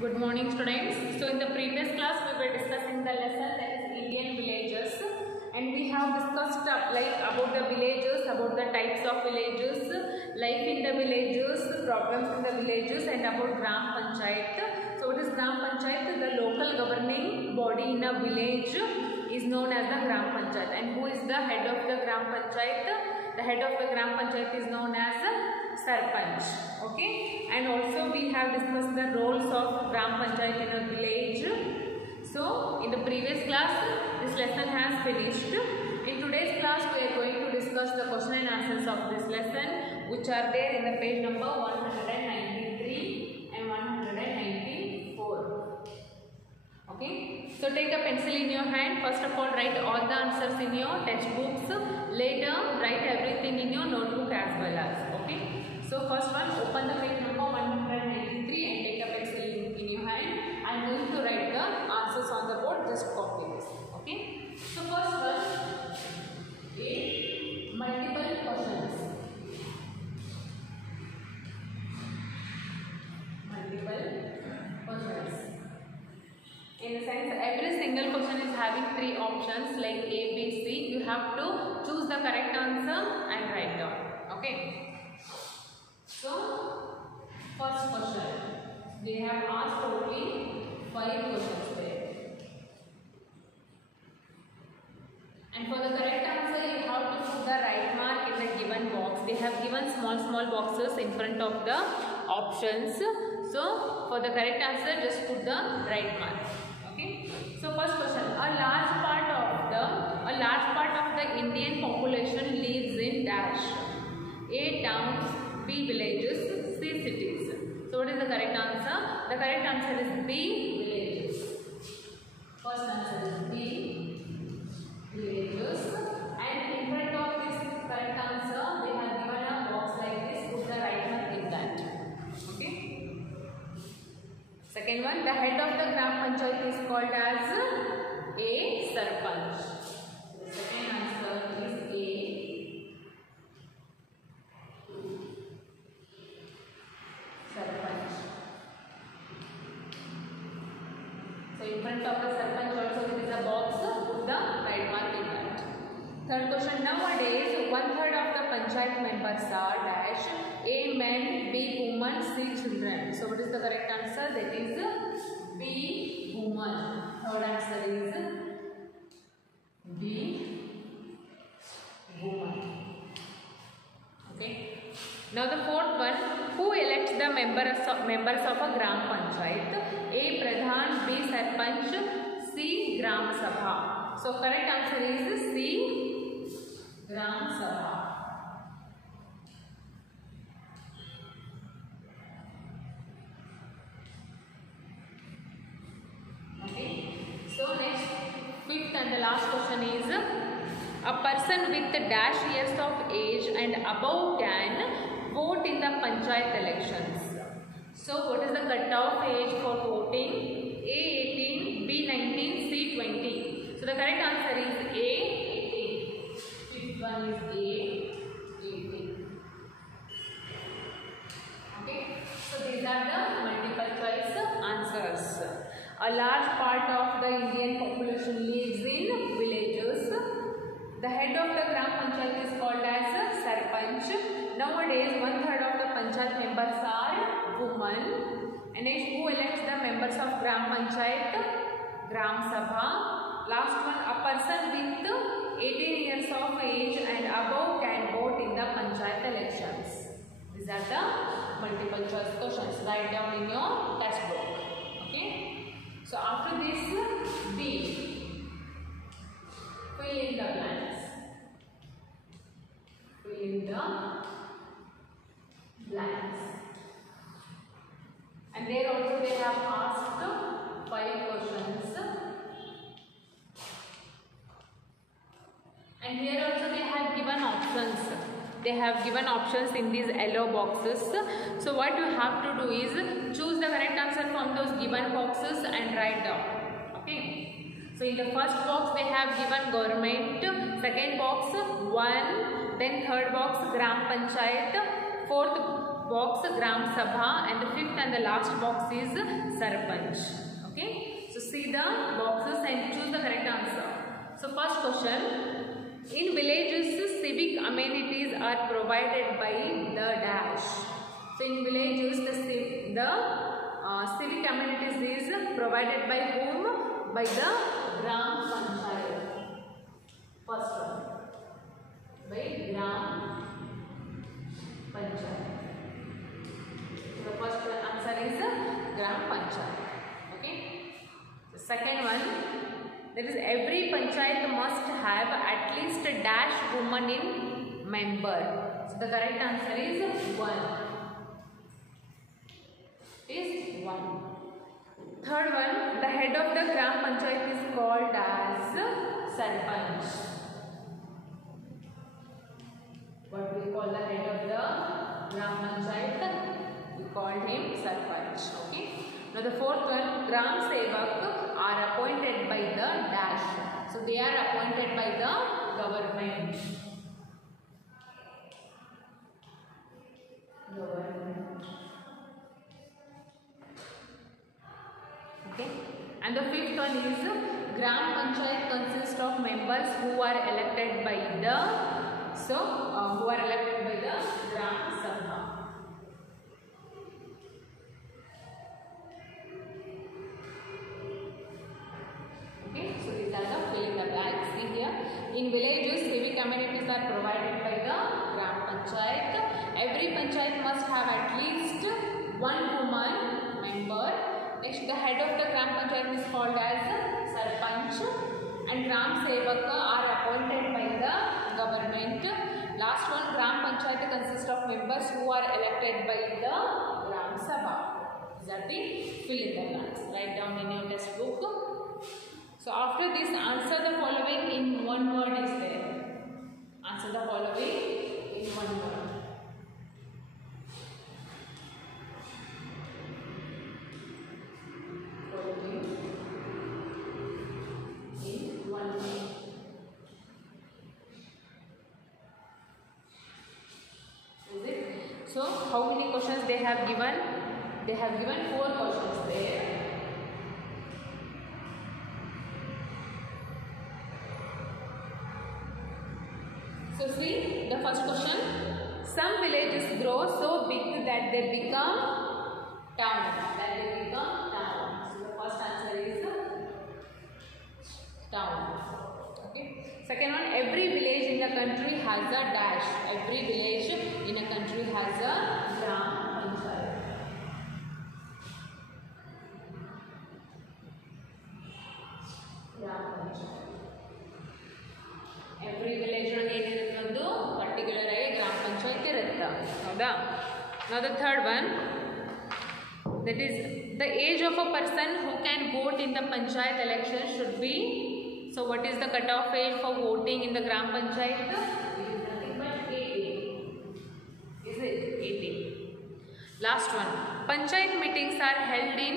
Good morning, students. So in the previous class we were discussing the lesson that is Indian villages, and we have discussed about the villages, about the types of villages, life in the villages, problems in the villages, and about Gram Panchayat. So what is Gram Panchayat? The local governing body in a village is known as the Gram Panchayat. And who is the head of the Gram Panchayat? The head of the Gram Panchayat is known as Sarpanch. Okay, and also we have discussed the roles of Gram Panchayat in a village. So in the previous class this lesson has finished. In today's class we are going to discuss the question and answers of this lesson, which are there in the page number 193 and 194. Okay, so take a pencil in your hand. First of all, write all the answers in your textbooks. Later write everything in your notebook as well as. Okay, so first one, open the page number 193 and take a pencil in your hand. I am going to write the answers on the board. Just copy this. Okay, so first one, multiple questions. Multiple questions. In the sense, every single question is having three options like A, B, C. You have to choose the correct answer and write down. Okay. So, first question. They have asked only 5 questions there. And for the correct answer, you have to put the right mark in the given box. They have given small boxes in front of the options. So, for the correct answer, just put the right mark. Okay. So, first question. A large part of the Indian population lives in dash. A, towns, B, villages, C, cities. So what is the correct answer? The correct answer is B, villages. First answer is B, villages. And in front of this correct answer, they have given a box like this. Put the right mark in that. Okay. Second one, the head of the Gram Panchayat is called as A, Sarpanch. The second answer is A, Sarpanch. So in front of the Sarpanch also there is a box. Put the right mark in that. Third question. Nowadays 1/3 of the Panchayat members are dash. A, men, B, women, C, children. So what is the correct answer? That is B, woman. Third answer is B, woman. Okay. Now the fourth one, who elects the members of a Gram Panchayat? A, Pradhan, B, Sarpanch, C, Gram Sabha. So correct answer is C, Gram Sabha. Okay. So next, fifth and the last question is, a person with dash years of age and above can vote in the Panchayat elections. So what is the cutoff age for voting? A, 18, B, 19, C, 20. So the correct answer is A, 18. Fifth one is A, 18. Okay. So these are the multiple choice answers. A large part of the Indian population lives in villages. The head of the Gram Panchayat is called as Sarpanch. Nowadays 1/3 of the Panchayat members are women. And who elects the members of Gram Panchayat? Gram Sabha. Last one, a person with 18 years of age and above can vote in the Panchayat elections. These are the multiple choice questions. Write down in your textbook. Okay. So after this, B, fill in the blanks. Fill in the blanks. And there also they have asked 5 questions. And here also they have given options. They have given options in these yellow boxes. So what you have to do is choose the correct answer from those given boxes and write down. Okay. So in the first box they have given government, second box 1, then third box Gram Panchayat, fourth box Gram Sabha, and the fifth and the last box is Sarpanch. Okay, so see the boxes and choose the correct answer. So first question, in villages civic amenities are provided by the dash. So in villages the civic amenities is provided by whom? By the Gram Panchayat. First one, by Gram Panchayat. So the first answer is Gram Panchayat. Okay. The second one, that is every panchayat must have at least a dash woman in member. So the correct answer is 1. Is 1. Third one, the head of the Gram Panchayat is called as Sarpanch. What we call the head of the Gram Panchayat? We call him Sarpanch. Okay. Now the fourth one, Gram Sevak are appointed by the dash. So they are appointed by the government. Okay. And the fifth one is Gram Panchayat consists of members who are elected by the Gram Sabha. Okay, so these are the fill in the blanks. See here, in villages civic amenities are provided by the Gram Panchayat. Every panchayat must have at least one woman member. Next, the head of the Gram Panchayat is called as Sarpanch, and Gram Sevaka are appointed by the government. Last one, Gram Panchayat consists of members who are elected by the Gram Sabha. These are the fill in the blanks. Write down in your test book. So after this, answer the following in one word is there. Answer the following in one word. So how many questions they have given? They have given 4 questions there. So see the first question. Some villages grow so big that they become town. So the first answer is town. Okay. Second one, every village in the country has a dash. Every village in a country has a Gram Panchayat. Gram Panchayat. Every village ಏನಿರುತ್ತೋ particular ಆಗಿ ಗ್ರಾಮ ಪಂಚಾಯತ್ ಇರುತ್ತೆ. ಹೌದಾ? Now the third one, that is the age of a person who can vote in the panchayat election should be. So what is the cutoff age for voting in the Gram Panchayat? It is nothing but 18. Is it 18? Last one. Panchayat meetings are held in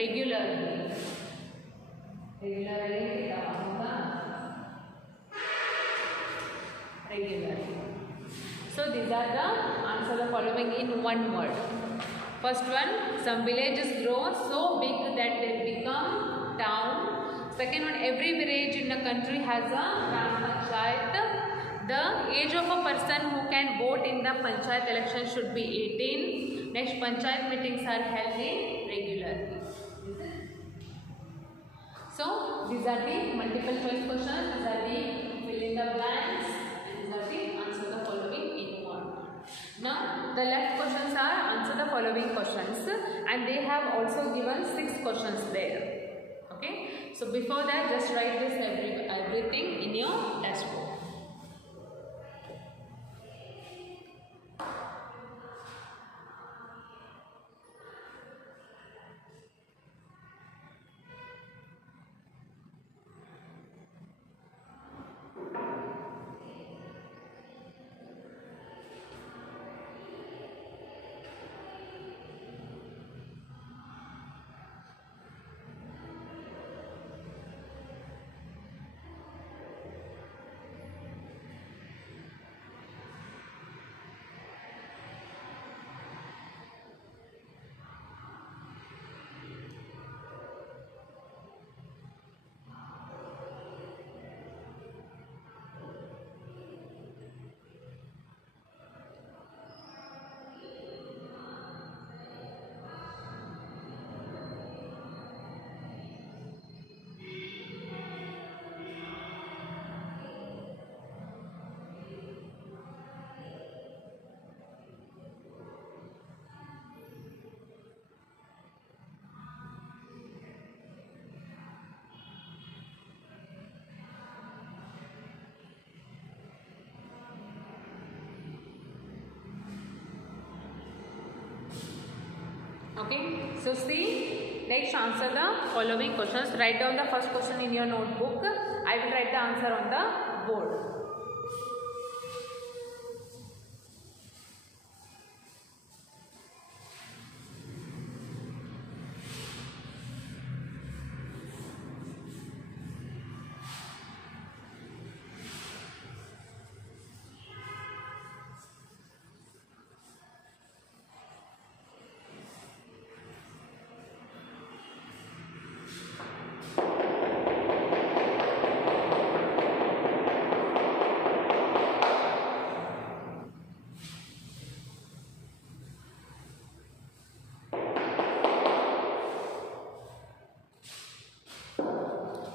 regularly. Regularly. So these are the answer the following in one word. First one, some villages grow so big that they become town. Second one, every village in the country has a Gram Panchayat. The age of a person who can vote in the panchayat election should be 18. Next, panchayat meetings are held in regularly. So these are the multiple choice questions. These are the fill in the blanks. And these are the answer the following in one. Now the left questions are answer the following questions, and they have also given 6 questions there. Okay. So before that, just write this everything in your test book. Okay, so see, let's answer the following questions. Write down the first question in your notebook. I will write the answer on the board.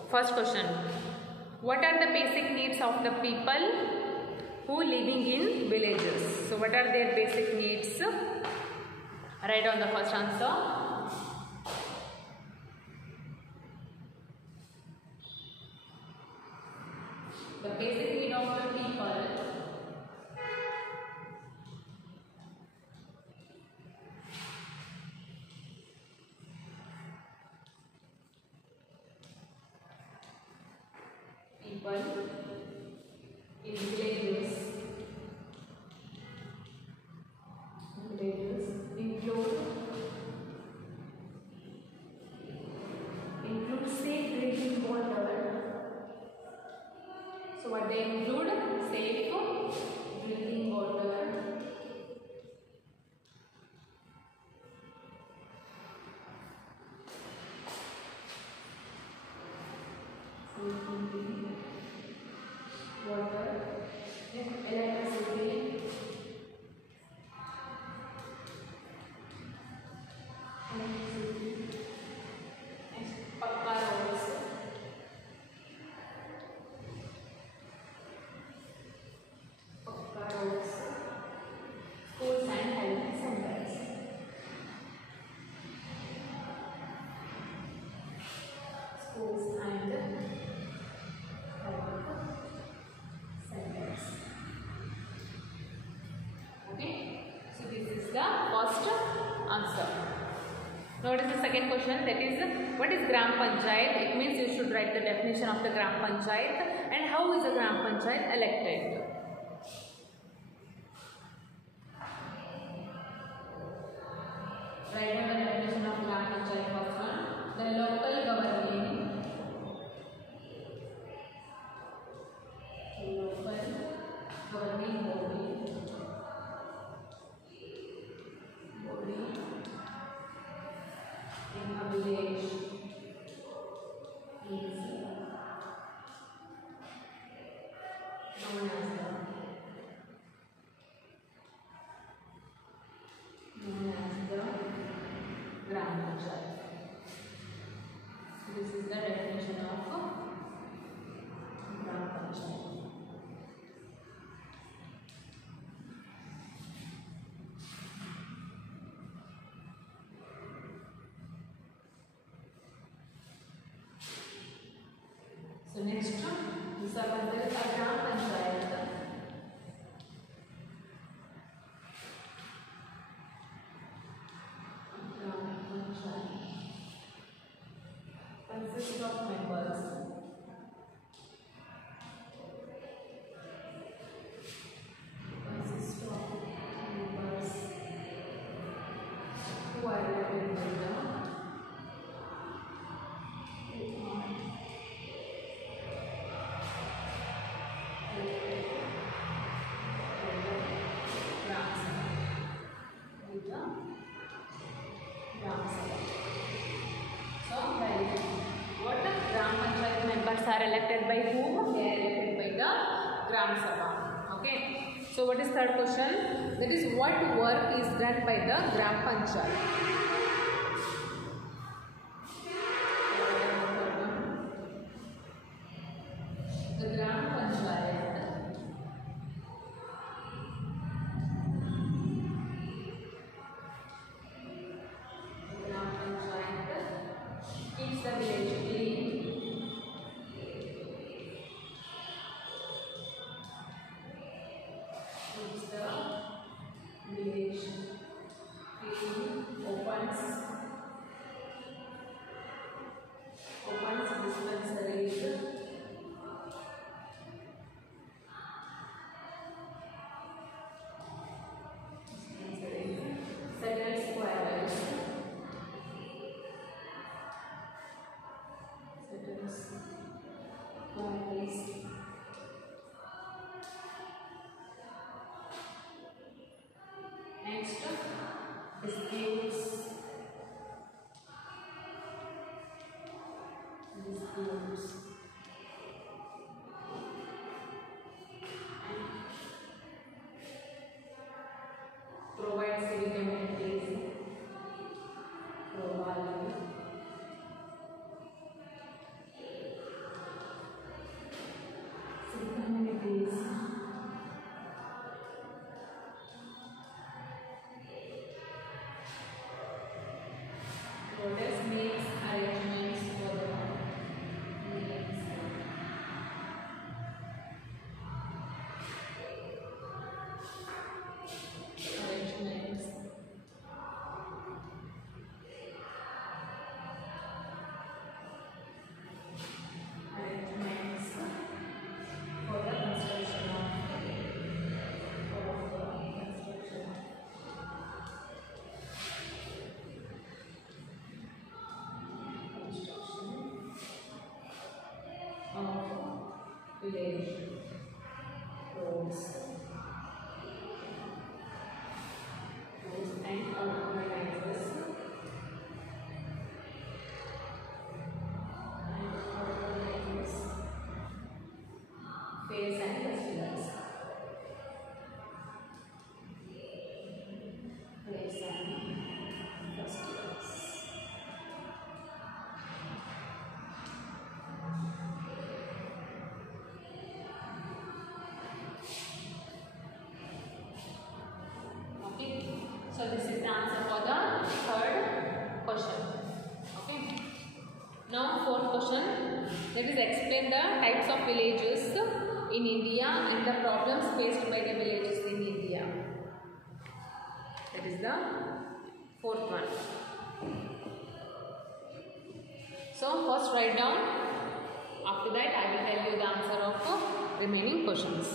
First question, what are the basic needs of the people who living in villages? So what are their basic needs? Write down the first answer. The basic need of the people. In villages include safe drinking water. So what they include? Safe drinking water. Water, electricity, pakka roads, schools and health centers. Schools and first answer. Now what is the second question, that is what is Gram Panchayat? It means you should write the definition of the Gram Panchayat and how is a Gram Panchayat elected. Write down the definition of Gram Panchayat. First one, the local governing body in a village is known as the Gram Panchayat. This is the definition of Gram Panchayat. So next, this is a Gram Panchayat. Gram Panchayat consists of members. Who are elected by the are elected by whom? They are elected by the Gram Sabha. Okay. So what is third question? That is what work is done by the Gram Panchayat? The Gram Panchayat keeps the village clean. Keeps the village clean, opens Next, disputes. Provide civic amenities. Provide civic amenities. Makes arrangements for the meetings. Arrangements. Arrangements for the construction of construction. Village roads and organizers fairs and festivals. Fairs and festivals. So this is the answer for the third question. Okay. Now fourth question, that is explain the types of villages in India and the problems faced by the villages in India. That is the fourth one. So first write down. After that I will tell you the answer of remaining questions.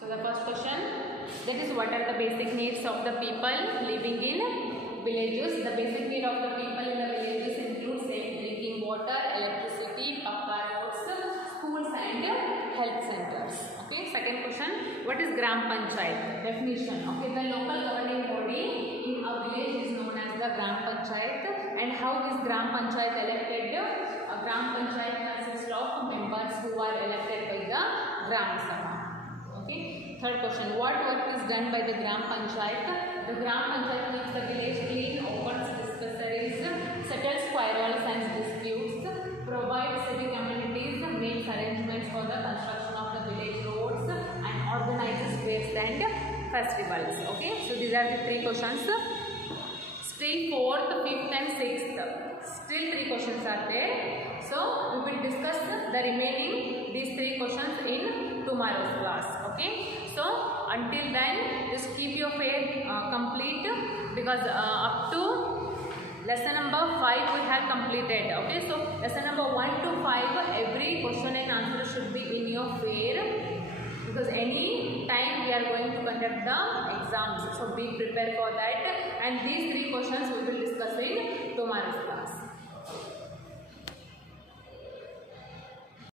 So the first question, that is what are the basic needs of the people living in villages? The basic need of the people in the villages include safe drinking water, electricity, pakka roads, schools and health centers. Okay. Second question, what is Gram Panchayat? Definition. Okay, the local governing body in a village is known as the Gram Panchayat. And how is Gram Panchayat elected? A Gram Panchayat consists of members who are elected by the Gram Sabha. Okay. Third question, what work is done by the Gram Panchayat? The Gram Panchayat keeps the village clean, opens dispensaries, settles quarrels and disputes, provides civic amenities, makes arrangements for the construction of the village roads and organizes fairs and festivals. Okay, so these are the three questions. Still fourth, fifth and sixth, still three questions are there. So we will discuss the remaining these three questions in tomorrow's class. Okay, so until then just keep your faith complete, because up to lesson number 5 we have completed. Okay, so lesson number 1 to 5 every question and answer should be in your fair, because any time we are going to conduct the exams, so be prepared for that. And these three questions we will discuss discuss in tomorrow's class.